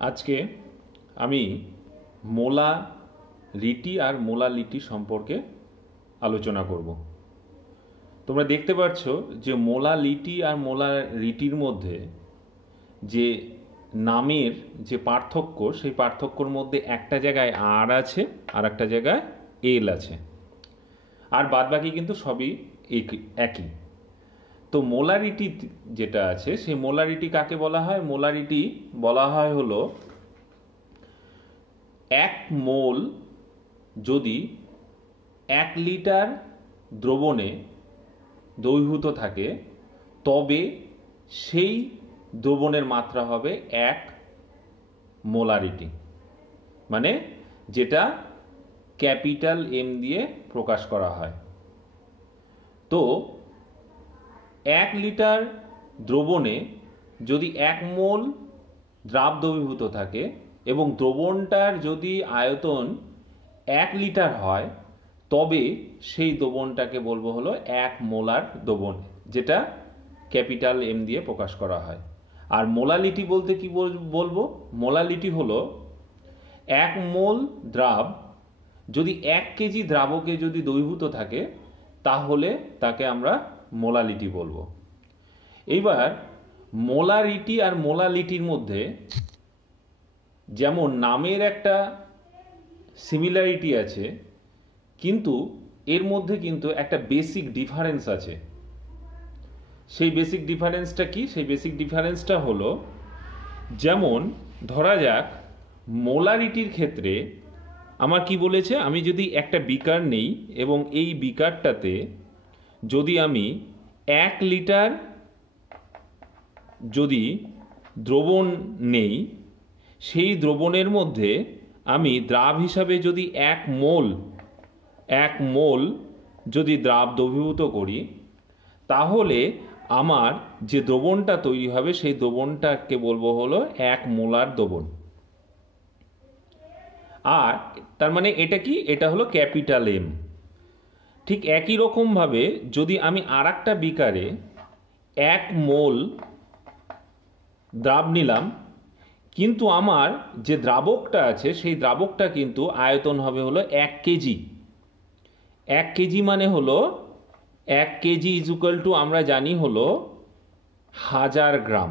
আজকে আমি মোলারিটি আর মোলালিটি সম্পর্কে আলোচনা করব। তোমরা দেখতে পাচ্ছ যে মোলালিটি আর মোলারিটির মধ্যে যে নামের যে পার্থক্য, সেই পার্থক্যর মধ্যে একটা জায়গায় আর আছে আর একটা জায়গায় এল আছে, আর বাদবাকি কিন্তু সবই একই। তো মোলারিটি যেটা আছে, সেই মোলারিটি কাকে বলা হয়? মোলারিটি বলা হয় হলো 1 মোল যদি 1 লিটার দ্রবণে দ্রবীভূত থাকে, তবে সেই দ্রবণের মাত্রা হবে 1 মোলারিটি, মানে যেটা ক্যাপিটাল এম দিয়ে প্রকাশ করা হয়। তো 1 লিটার দ্রবণে যদি 1 মোল দ্রাব দ্রবীভূত থাকে এবং দ্রবণটার যদি আয়তন 1 লিটার হয়, তবে সেই দ্রবণটাকে বলবো হলো 1 মোলার দ্রবণ, যেটা ক্যাপিটাল এম দিয়ে প্রকাশ করা হয়। আর মোলালিটি বলতে কি বলবো? মোলালিটি হলো 1 মোল দ্রাব যদি 1 কেজি দ্রাবকে যদি দ্রবীভূত থাকে, তাহলে তাকে আমরা মোলালিটি বলবো। এইবার মোলারিটি আর মোলালিটির মধ্যে যেমন নামের একটা সিমিলারিটি আছে, কিন্তু এর মধ্যে কিন্তু একটা বেসিক ডিফারেন্স আছে। সেই বেসিক ডিফারেন্সটা কি? সেই বেসিক ডিফারেন্সটা হলো, যেমন ধরা যাক মোলারিটির ক্ষেত্রে আমার কি বলেছে, আমি যদি একটা বিকার নেই এবং এই বিকারটাতে যদি আমি 1 লিটার যদি দ্রবণ নেই, সেই দ্রবণের মধ্যে আমি দ্রাব হিসাবে যদি 1 মোল যদি দ্রাব দ্রবীভূত করি, তাহলে আমার যে দ্রবণটা তৈরি হবে সেই দ্রবণটাকে বলবো হলো 1 মোলার দ্রবণ। আর তার মানে এটা কি? এটা হলো ক্যাপিটাল এম। ঠিক একই রকমভাবে যদি আমি আরেকটা বিকারে 1 মোল দ্রাব নিলাম, কিন্তু আমার যে দ্রাবকটা আছে সেই দ্রাবকটা কিন্তু আয়তন হবে হলো 1 কেজি। 1 কেজি মানে হলো 1 কেজি ইজ ইকুয়াল টু আমরা জানি হলো 1000 গ্রাম।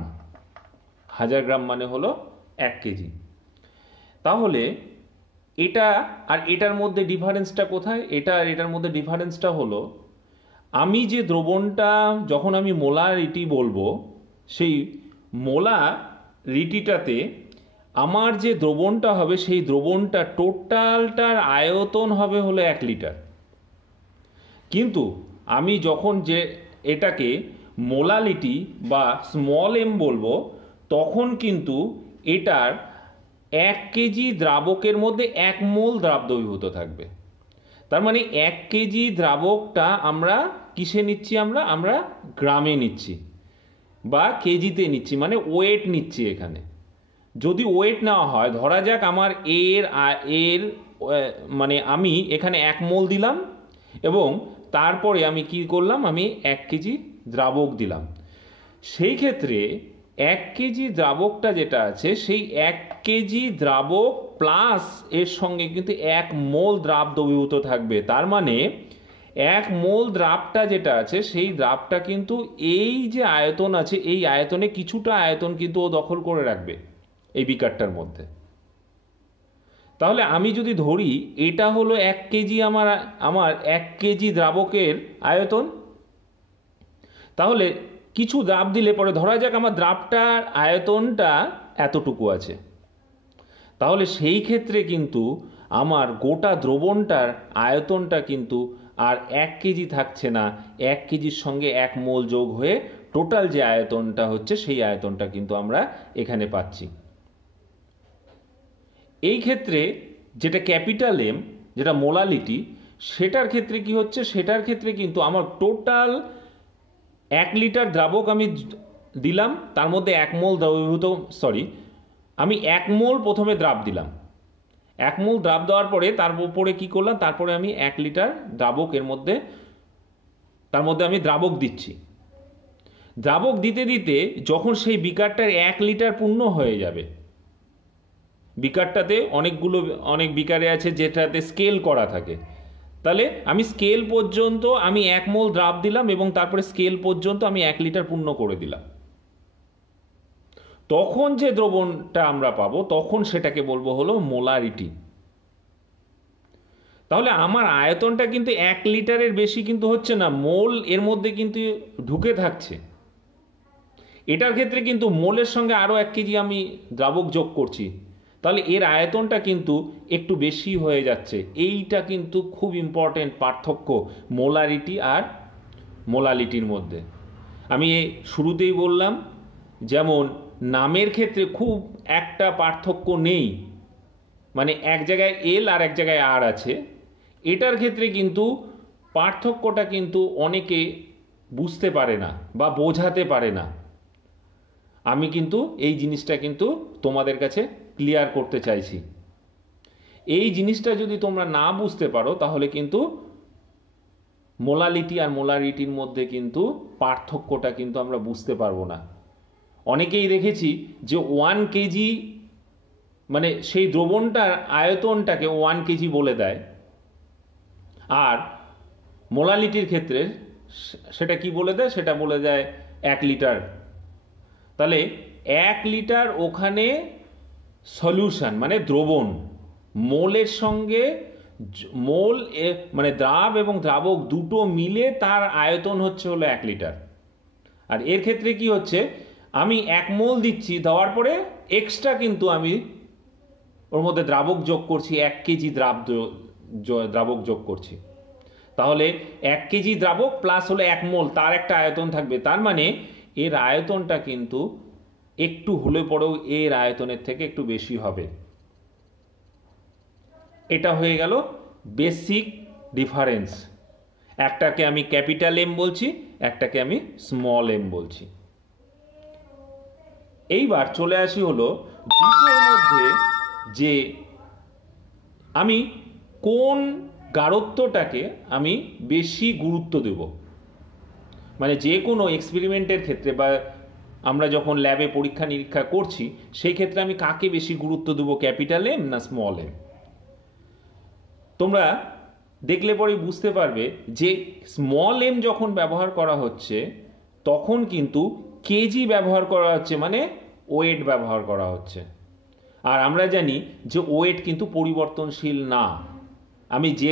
1000 গ্রাম মানে হলো 1 কেজি। তাহলে এটা আর এটার মধ্যে ডিফারেন্সটা কোথায়? এটা আর এটার মধ্যে ডিফারেন্সটা হলো, আমি যে দ্রবণটা যখন আমি মোলারিটি বলবো, সেই মোলারিটিটাতে আমার যে দ্রবণটা হবে সেই দ্রবণটা টোটালটার আয়তন হবে হলো 1 লিটার। কিন্তু আমি যখন যে এটাকে মোলালিটি বা স্মল এম বলবো, তখন কিন্তু এটার 1 কেজি দ্রাবকের মধ্যে 1 মোল দ্রাব দ্রবীভূত থাকবে। তার মানে 1 কেজি দ্রাবকটা আমরা কিসে নিচ্ছি? আমরা গ্রামে নিচ্ছি বা কেজিতে নিচ্ছি, মানে ওয়েট নিচ্ছি। এখানে যদি ওয়েট নেওয়া হয়, ধরা যাক আমার এর মানে আমি এখানে 1 মোল দিলাম এবং তারপরে আমি কি করলাম, আমি 1 কেজি দ্রাবক দিলাম। সেই ক্ষেত্রে 1 কেজি দ্রাবকটা যেটা আছে, সেই 1 কেজি দ্রাবক প্লাস এর সঙ্গে কিন্তু 1 মোল দ্রাব দ্রবীভূত থাকবে। তার মানে 1 মোল দ্রাবটা যেটা আছে, সেই দ্রাবটা কিন্তু এই যে আয়তন আছে, এই আয়তনে কিছুটা আয়তন কিন্তু ও দখল করে রাখবে এই বিকারটার মধ্যে। তাহলে আমি যদি ধরি এটা হলো 1 কেজি, আমার 1 কেজি দ্রাবকের আয়তন, তাহলে কিছু দ্রাব দিলে পরে ধরা যাক আমার দ্রাবটার আয়তনটা এতটুকু আছে, তাহলে সেই ক্ষেত্রে কিন্তু আমার গোটা দ্রবণটার আয়তনটা কিন্তু আর 1 কেজি থাকছে না, 1 কেজির সঙ্গে 1 মোল যোগ হয়ে টোটাল যে আয়তনটা হচ্ছে সেই আয়তনটা কিন্তু আমরা এখানে পাচ্ছি। এই ক্ষেত্রে যেটা ক্যাপিটাল এম, যেটা মোলালিটি, সেটার ক্ষেত্রে কি হচ্ছে? সেটার ক্ষেত্রে কিন্তু আমার টোটাল 1 লিটার দ্রাবক আমি দিলাম, তার মধ্যে 1 মোল দ্রবীভূত, আমি 1 মোল প্রথমে দ্রাব দিলাম। 1 মোল দ্রাব দেওয়ার পরে তার উপরে কি করলাম? তারপরে আমি 1 লিটার দ্রাবক তার মধ্যে আমি দ্রাবক দিচ্ছি। দ্রাবক দিতে দিতে যখন সেই বিকারটার 1 লিটার পূর্ণ হয়ে যাবে, বিকারটাতে অনেক বিকারে আছে যেটাতে স্কেল করা থাকে। তাহলে আমি স্কেল পর্যন্ত আমি 1 মোল দ্রাব দিলাম এবং তারপরে স্কেল পর্যন্ত আমি 1 লিটার পূর্ণ করে দিলাম। তখন যে দ্রবণটা আমরা পাবো তখন সেটাকে বলবো হলো মোলারিটি। তাহলে আমার আয়তনটা কিন্তু 1 লিটারের বেশি কিন্তু হচ্ছে না, মোল এর মধ্যে কিন্তু ঢুকে থাকছে। এটার ক্ষেত্রে কিন্তু মোলের সঙ্গে আরও 1 কেজি আমি দ্রাবক যোগ করছি, তাহলে এর আয়তনটা কিন্তু একটু বেশি হয়ে যাচ্ছে। এইটা কিন্তু খুব ইম্পর্টেন্ট পার্থক্য মোলারিটি আর মোলালিটির মধ্যে। আমি শুরুতেই বললাম যেমন নামের ক্ষেত্রে খুব একটা পার্থক্য নেই, মানে এক জায়গায় এল আর এক জায়গায় আর আছে, এটার ক্ষেত্রে কিন্তু পার্থক্যটা কিন্তু অনেকে বুঝতে পারে না বা বোঝাতে পারে না। আমি কিন্তু এই জিনিসটা কিন্তু তোমাদের কাছে ক্লিয়ার করতে চাইছি। এই জিনিসটা যদি তোমরা না বুঝতে পারো তাহলে কিন্তু মোলালিটি আর মোলারিটির মধ্যে কিন্তু পার্থক্যটা কিন্তু আমরা বুঝতে পারবো না। অনেকেই দেখেছি যে 1 কেজি মানে সেই দ্রবণটার আয়তনটাকে 1 কেজি বলে দেয়, আর মোলালিটির ক্ষেত্রে সেটা কি বলে দেয়, সেটা বলে দেয় 1 লিটার। তাহলে 1 লিটার ওখানে সলিউশন মানে দ্রবণ, মোলের সঙ্গে মোল মানে দ্রাব এবং দ্রাবক দুটো মিলে তার আয়তন হচ্ছে হলো 1 লিটার। আর এর ক্ষেত্রে কি হচ্ছে, আমি 1 মোল দিচ্ছি, দেওয়ার পরে এক্সট্রা কিন্তু আমি ওর মধ্যে দ্রাবক যোগ করছি, 1 কেজি দ্রাবক যোগ করছি। তাহলে 1 কেজি দ্রাবক প্লাস হলো 1 মোল, তার একটা আয়তন থাকবে। তার মানে এর আয়তনটা কিন্তু একটু হলে পরেও এর আয়তনের থেকে একটু বেশি হবে। এটা হয়ে গেল বেসিক ডিফারেন্স। একটাকে আমি ক্যাপিটাল এম বলছি, একটাকে আমি স্মল এম বলছি। এইবার চলে আসি হলো দুটোর মধ্যে যে আমি কোন গাঢ়ত্বটাকে আমি বেশি গুরুত্ব দেব। মানে যে কোনো এক্সপেরিমেন্টের ক্ষেত্রে বা আমরা যখন ল্যাবে পরীক্ষা নিরীক্ষা করছি সেই ক্ষেত্রে আমি কাকে বেশি গুরুত্ব দেব, ক্যাপিটাল এম না স্মল এম? তোমরা দেখলে পরে বুঝতে পারবে যে স্মল এম যখন ব্যবহার করা হচ্ছে তখন কিন্তু কেজি ব্যবহার করা হচ্ছে, মানে ওয়েট ব্যবহার করা হচ্ছে। আর আমরা জানি যে ওয়েট কিন্তু পরিবর্তনশীল না। আমি যে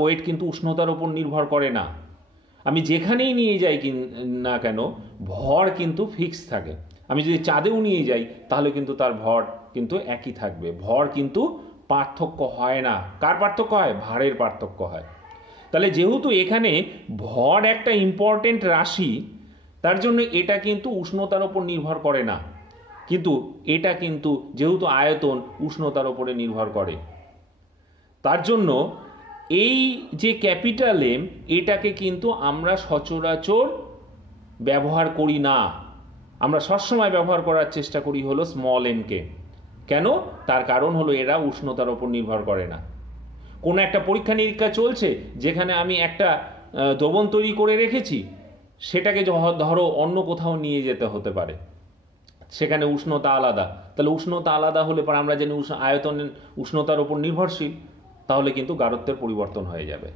ওয়েট কিন্তু উষ্ণতার উপর নির্ভর করে না। আমি যেখানেই নিয়ে যাই না কেন ভর কিন্তু ফিক্স থাকে। আমি যদি চাঁদেও নিয়ে যাই তাহলে কিন্তু তার ভর কিন্তু একই থাকবে, ভর কিন্তু পার্থক্য হয় না। কার পার্থক্য হয়? ভারের পার্থক্য হয়। তাহলে যেহেতু এখানে ভর একটা ইম্পর্টেন্ট রাশি, তার জন্য এটা কিন্তু উষ্ণতার উপর নির্ভর করে না, কিন্তু এটা কিন্তু যেহেতু আয়তন উষ্ণতার উপরে নির্ভর করে। তার জন্য এই যে ক্যাপিটাল এম এটাকে কিন্তু আমরা সচরাচর ব্যবহার করি না। আমরা সবসময় ব্যবহার করার চেষ্টা করি হলো স্মল এমকে। কেন? তার কারণ হলো এরা উষ্ণতার উপর নির্ভর করে না। কোনো একটা পরীক্ষা নিরীক্ষা চলছে যেখানে আমি একটা দ্রবণ তৈরি করে রেখেছি, সেটাকে ধরো অন্য কোথাও নিয়ে যেতে হতে পারে, সেখানে উষ্ণতা আলাদা। তাহলে উষ্ণতা আলাদা হলে পর আমরা জানি আয়তন উষ্ণতার উপর নির্ভরশীল, তাহলে কিন্তু গাঢ়ত্বের পরিবর্তন হয়ে যাবে।